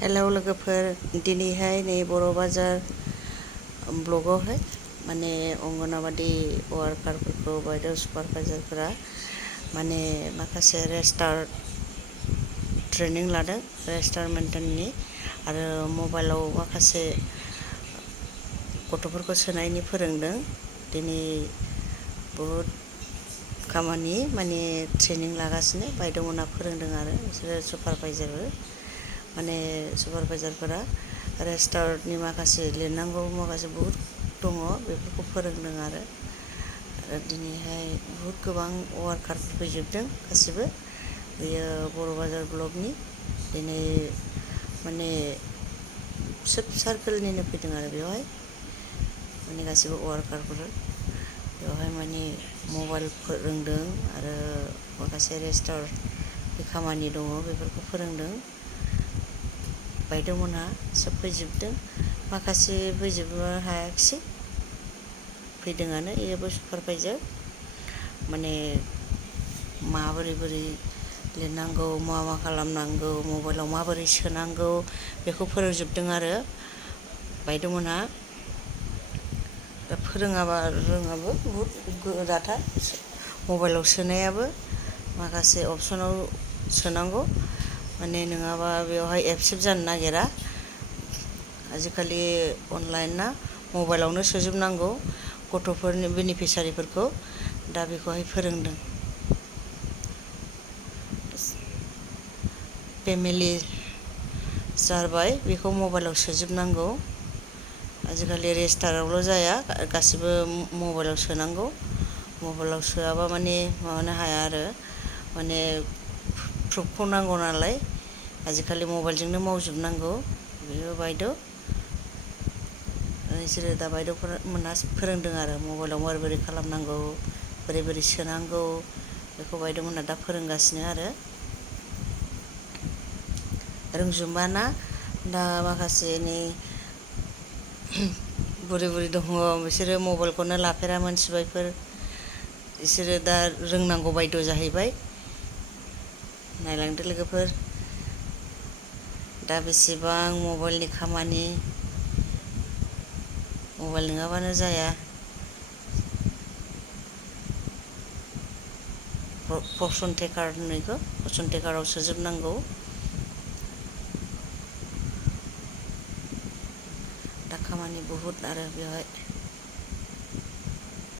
Hello लोगोफोर, दिनैहाय नै बर' बाजार ब्लगावहाय माने अंगनाबादि वार्कारफोरखौ बायद' सुपारभाइजारफोरा माने माखासे रेस्टार्ट ट्रेनिं लादों रेस्टारमेन्टनि आरो मबाइलाव माखासे गथ'फोरखौ सोनायनि फोरोंदों। दिनै बहुद खामानि माने ट्रेनिं लागासिनो बायद'मोनहा फोरोंदों आरो बिसोरो सुपारभाइजारबो माने सुपारभाइजारफोरा रेस्टार्टनि माखासे लिरनांगौ माखासे बहुद दङ बेफोरखौ फोरोंदों आरो दिनैहाय बहुद गोबां वार्कारफोर फैजोबदों गासिबो बेयो बर' बाजार ब्लकनि दिनै माने सोब सार्कोलनिनो फैदों आरो बेवहाय माने गासिबो वार्कारफोर बेवहाय माने मबाइल फोरोंदों आरो माखासे रेस्टार्टनि खामानि दङ बेफोरखौ फोरोंदों। बायद'मोनहा सोब फैजोबदों, माखासे फैजोबनो हायाखिसै, फैदोंआनो बेबो सुपारभाइजार माने माबोरै लिरनांगौ मा खालामनांगौ मबाइलाव माबोरै सोनांगौ बेखौ फोरोंजोबदों आरो बायद'मोनहा दा फोरोङाबा रोङाबो बहुद गोराथार मबाइलाव सोनायाबो माखासे अपसनाव सोनांगौ माने नङाबा बेवहाय एक्सेप्ट जानो नागिरा। आजिखालि अनलाइन ना मबाइलावनो सोजोबनांगौ गथ'फोरनि बेनिफिसारिफोरखौ दा बेखौहाय फोरोंदों। फेमिलि जारबाय बेखौ मबाइलाव सोजोबनांगौ। आजिखालि रेजिस्टारावल' जाया गासिबो मबाइलाव सोनांगौ। मबाइलाव सोआबा माने माबानो हाया आरो माने प्रुफखौ नांगौ नालाय आजिखालि मबाइलजोंनो मावजोबनांगौ। बेयो बायद' बिसोरो दा बायद'मोनहा फोरोंदों आरो मबाइलाव बोरै खालामनांगौ बोरै सोनांगौ बेखौ बायद'मोनहा दा फोरोंगासिनो आरो रोंजोबाना दा माखासे नै बुरि दङ बिसोरो मबाइलखौनो लाफेरा मोनथिबायफोर बिसोरो दा रोंनांगौ बायद' जाहैबाय। नायलांदो लोगोफोर दा बेसेबां मबाइलनि खामानि, मबाइल नङाबानो जाया। पसन टेकार होनो बेखौ, पसन टेकाराव सोजोबनांगौ। दा खामानि बहुद आरो बेवहाय